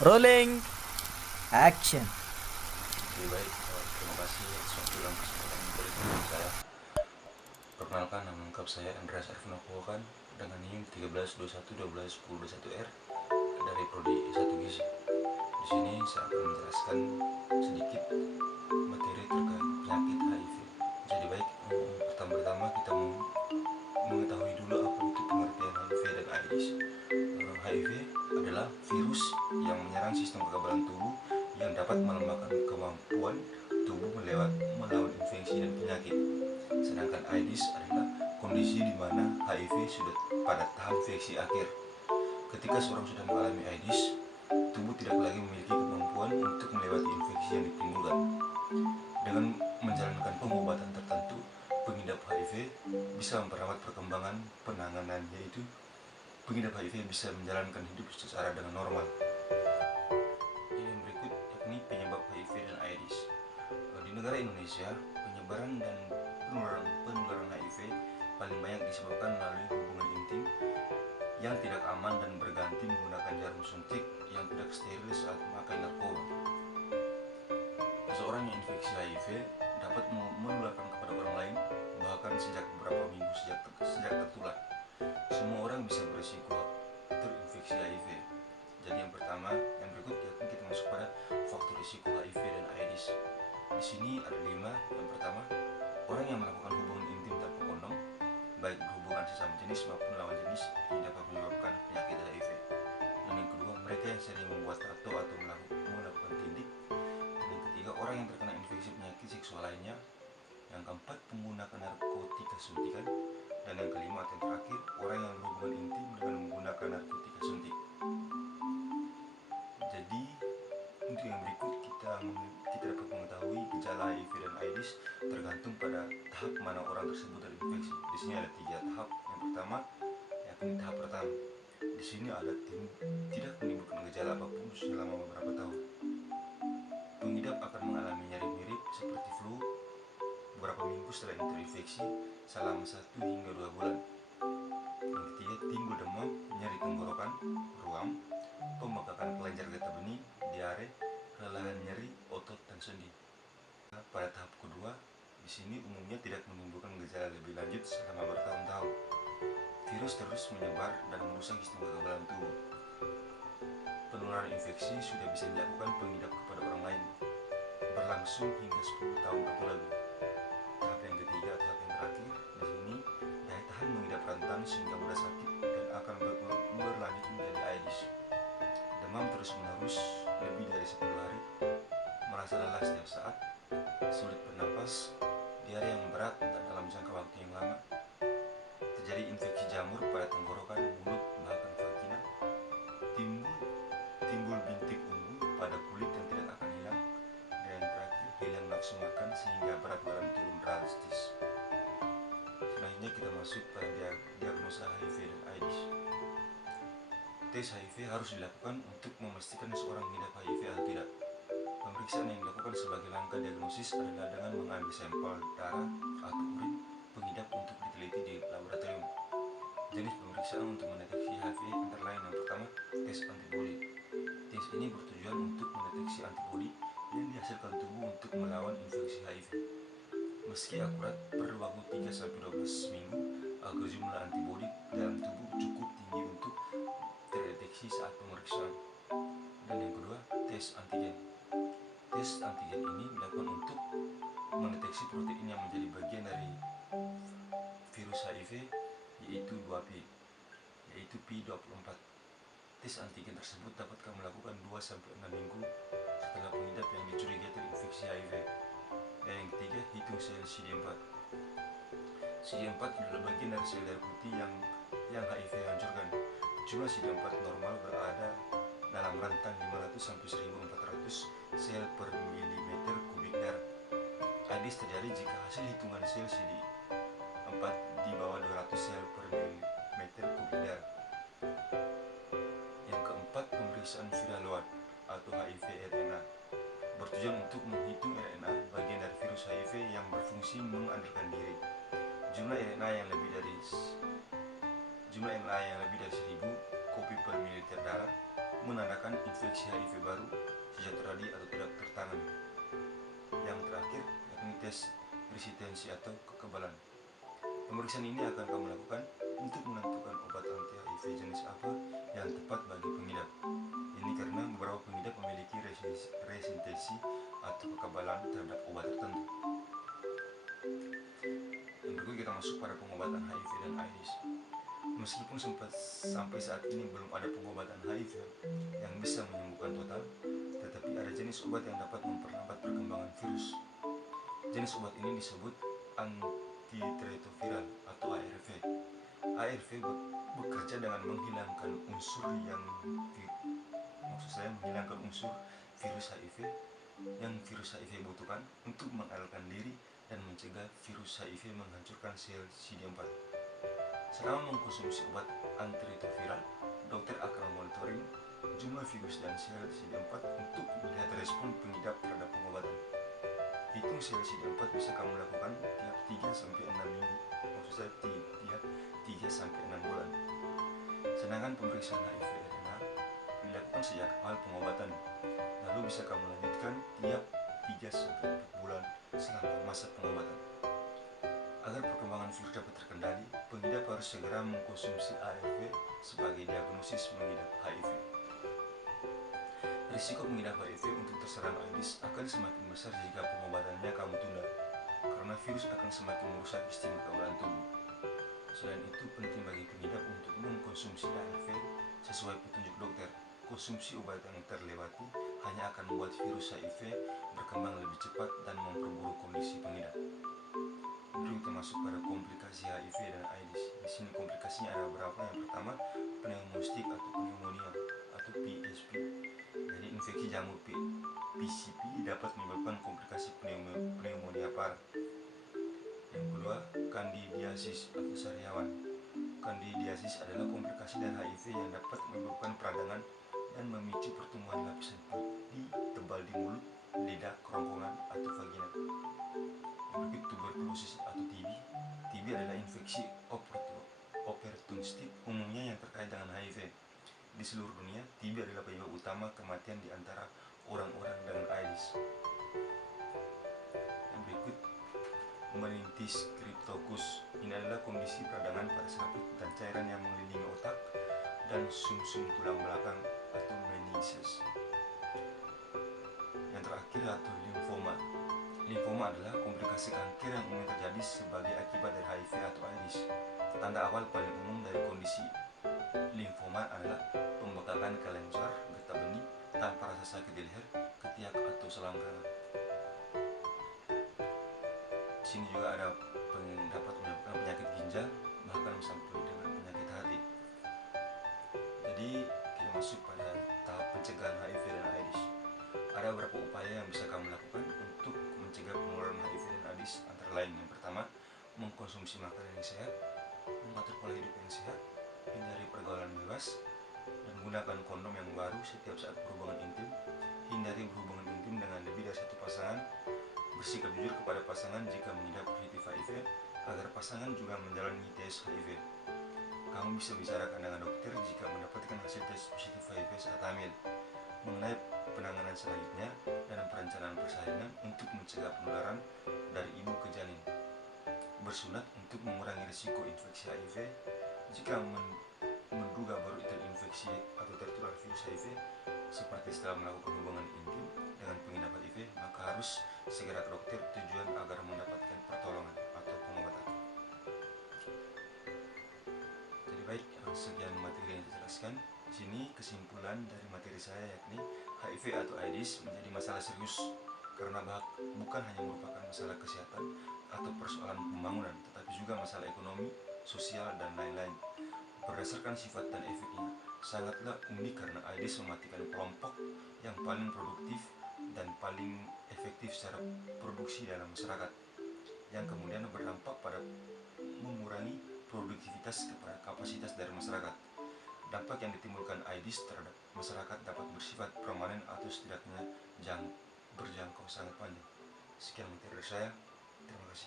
Rolling action. Lebih baik, terima kasih atas waktu dan kesempatan yang diberikan kepada saya. Perkenalkan, nama lengkap saya Andreas Arvino Kuhokan dengan NIM 1321121021R dari Prodi S1 Gizi. Di sini saya akan menjelaskan sedikit materi terkait penyakit HIV. Jadi baik, pertama-tama kita mengetahui dulu apa itu pengertian HIV dan AIDS. HIV adalah virus yang menyerang sistem kekebalan tubuh yang dapat melemahkan kemampuan tubuh melawan infeksi dan penyakit. Sedangkan AIDS adalah kondisi di mana HIV sudah pada tahap infeksi akhir. Ketika seorang sudah mengalami AIDS, tubuh tidak lagi memiliki kemampuan untuk melewati infeksi yang ditimbulkan. Dengan menjalankan pengobatan tertentu, pengidap HIV bisa memperlambat perkembangan penanganan, yaitu pengidap HIV bisa menjalankan hidup secara dengan normal. Yang berikut yakni penyebab HIV dan AIDS. Di negara Indonesia, penyebaran dan penularan HIV paling banyak disebabkan melalui hubungan intim yang tidak aman dan berganti menggunakan jarum suntik yang tidak steril saat memakai narkoba. Seseorang yang infeksi HIV dapat menularkan kepada orang lain bahkan sejak beberapa minggu sejak tertular. Semua orang bisa berisiko terinfeksi HIV. Jadi yang berikut yakni kita masuk pada faktor risiko HIV dan AIDS. Di sini ada 5. Yang pertama, orang yang melakukan hubungan intim tanpa kondom, baik berhubungan sesama jenis maupun lawan jenis, ini dapat menyebabkan penyakit HIV. Dan yang kedua, mereka yang sering membuat tato atau melakukan tindik. Dan yang ketiga, orang yang terkena infeksi penyakit seksual lainnya. Yang keempat, menggunakan narkotika suntikan. Dan yang kelima atau yang terakhir, orang yang berhubungan intim dengan menggunakan narkotika suntik. Jadi untuk yang berikut kita dapat mengetahui gejala HIV dan AIDS tergantung pada tahap mana orang tersebut terinfeksi. Di sini ada 3 tahap. Yang pertama yakni tahap pertama. Di sini ada tidak menimbulkan gejala apapun selama beberapa tahun. Pengidap akan mengalami nyeri mirip seperti flu beberapa minggu setelah terinfeksi selama 1 hingga 2 bulan. Yang ketiga, timbul demam, nyeri tenggorokan, ruam, pembengkakan kelenjar getah bening, diare, kelelahan nyeri, otot dan sendi. Pada tahap kedua, di sini umumnya tidak menimbulkan gejala lebih lanjut selama bertahun-tahun. Virus terus menyebar dan merusak sistem kekebalan tubuh. Penularan infeksi sudah bisa dilakukan pengidap kepada orang lain, berlangsung hingga 10 tahun atau lebih. Tahap yang ketiga, tahap yang terakhir, di sini daya tahan mengidap rentan sehingga mudah sakit dan akan berlanjut menjadi AIDS. Demam terus-menerus lebih dari 10 hari, merasa lelah setiap saat, sulit bernapas, diare yang berat dan dalam jangka waktu yang lama, terjadi infeksi jamur pada tenggorokan, mulut, bahkan vagina, timbul bintik ungu pada kulit yang tidak akan hilang, dan yang terakhir, hilang nafsu makan sehingga berat badan turun drastis. Selanjutnya kita masuk pada diagnosa HIV dan AIDS. Tes HIV harus dilakukan untuk memastikan seorang mengidap HIV atau tidak. Pemeriksaan yang dilakukan sebagai langkah diagnosis adalah dengan mengambil sampel darah atau urin pengidap untuk diteliti di laboratorium. Jenis pemeriksaan untuk mendeteksi HIV antara lain yang pertama, tes antibodi. Tes ini bertujuan untuk mendeteksi antibodi yang dihasilkan tubuh untuk melawan infeksi HIV. Meski akurat, perlu waktu 3-12 minggu agar jumlah antibodi dalam tubuh cukup tinggi untuk terdeteksi saat pemeriksaan. Dan yang kedua, tes antigen. Tes antigen ini dilakukan untuk mendeteksi protein yang menjadi bagian dari virus HIV, yaitu 2P, yaitu P24. Tes antigen tersebut dapat kamu lakukan 2-6 minggu setelah pengidap yang dicurigai terinfeksi HIV. Dan yang ketiga, hitung sel CD4. CD4 adalah bagian dari sel darah putih yang HIV hancurkan. Jumlah CD4 normal berada dalam rentang 500-1400 sel per milimeter kubik darah. AIDS terjadi jika hasil hitungan sel CD4 di bawah 200 sel per milimeter kubik darah. Yang keempat, pemeriksaan viral load atau HIV RNA bertujuan untuk menghitung RNA bagian dari virus HIV yang berfungsi mengendalikan diri. Jumlah RNA yang lebih dari 1000 kopi per mililiter darah menandakan infeksi HIV baru sejak terjadi atau tidak tertangani. Yang terakhir yakni tes resistensi atau kekebalan. Pemeriksaan ini akan kamu lakukan untuk menentukan obat anti-HIV jenis apa yang tepat bagi pengidap. Ini karena beberapa pengidap memiliki resistensi atau kekebalan terhadap obat tertentu. Yang berikut kita masuk pada pengobatan HIV dan AIDS. Meskipun sampai saat ini belum ada pengobatan HIV yang bisa menyembuhkan total, tetapi ada jenis obat yang dapat memperlambat perkembangan virus. Jenis obat ini disebut antiretroviral atau ARV. ARV bekerja dengan menghilangkan unsur menghilangkan unsur virus HIV yang virus HIV butuhkan untuk mengalahkan diri dan mencegah virus HIV menghancurkan sel CD4. Selama mengkonsumsi obat antiretroviral, dokter akan monitoring jumlah virus dan sel CD4 untuk melihat respon pengidap terhadap pengobatan. Hitung sel CD4 bisa kamu lakukan tiap 3-6 minggu, tiap 3-6 bulan. Sedangkan pemeriksaan HIV RNA dilakukan sejak awal pengobatan, lalu bisa kamu lanjutkan tiap 3-4 bulan selama masa pengobatan. Agar perkembangan virus dapat terkendali, pengidap harus segera mengkonsumsi ARV sebagai diagnosis mengidap HIV. Risiko mengidap HIV untuk terserang AIDS akan semakin besar jika pengobatannya kamu tunda, karena virus akan semakin merusak sistem kekebalan tubuh. Selain itu, penting bagi pengidap untuk mengkonsumsi ARV sesuai petunjuk dokter. Konsumsi obat yang terlewati hanya akan membuat virus HIV berkembang lebih cepat dan memperburuk kondisi pengidap. Lalu kita masuk pada komplikasi HIV dan AIDS. Di sini komplikasinya ada beberapa. Yang pertama, pneumonia atau pneumonia atau PSP. Jadi infeksi jamur PCP dapat menyebabkan komplikasi pneumonia parah. Yang kedua, kandidiasis atau sariawan. Kandidiasis adalah komplikasi dari HIV yang dapat menyebabkan peradangan dan memicu pertumbuhan lapisan putih tebal di mulut, lidah, kerongkongan, atau vagina. Berikut tuberkulosis atau TB. TB adalah infeksi opportunistik umumnya yang terkait dengan HIV. Di seluruh dunia, TB adalah penyebab utama kematian di antara orang-orang dengan AIDS. Yang berikut, meningitis cryptococcus. Ini adalah kondisi peradangan pada selaput dan cairan yang mengelilingi otak dan sumsum tulang belakang atau meningitis. Yang terakhir atau limfoma. Limfoma adalah komplikasi kanker yang umumnya terjadi sebagai akibat dari HIV atau AIDS. Tanda awal paling umum dari kondisi limfoma adalah pembekakan kelenjar getah benih tanpa rasa sakit di leher, ketiak atau selangkangan. Di sini juga ada dapat menyebabkan penyakit ginjal, bahkan sampai dengan penyakit hati. Jadi kita masuk pada tahap pencegahan HIV dan AIDS. Ada beberapa upaya yang bisa kamu lakukan untuk mencegah penularan HIV dan AIDS, antara lain yang pertama, mengkonsumsi makanan yang sehat, mengatur pola hidup yang sehat, hindari pergaulan bebas, dan gunakan kondom yang baru setiap saat berhubungan intim. Hindari berhubungan intim dengan lebih dari satu pasangan. Bersikap jujur kepada pasangan jika mengidap positif HIV, agar pasangan juga menjalani tes HIV. Kamu bisa bicarakan dengan dokter jika mendapatkan hasil tes positif HIV saat hamil, mengenai penanganan selanjutnya dan perencanaan persalinan untuk mencegah penularan dari ibu ke janin. Bersunat untuk mengurangi risiko infeksi HIV. Jika menduga baru terinfeksi atau tertular virus HIV, seperti setelah melakukan hubungan intim dengan pengidap HIV, maka harus segera ke dokter tujuan agar mendapatkan pertolongan atau pengobatan. Jadi baik, sekian materi yang dijelaskan. Di sini kesimpulan dari materi saya yakni HIV atau AIDS menjadi masalah serius karena bukan hanya merupakan masalah kesehatan atau persoalan pembangunan, tetapi juga masalah ekonomi, sosial, dan lain-lain. Berdasarkan sifat dan efeknya, sangatlah unik karena AIDS mematikan kelompok yang paling produktif dan paling efektif secara produksi dalam masyarakat, yang kemudian berdampak pada mengurangi produktivitas kepada kapasitas dari masyarakat. Dampak yang ditimbulkan AIDS terhadap masyarakat dapat bersifat permanen atau setidaknya berjangkau sangat panjang. Sekian materi dari saya. Terima kasih.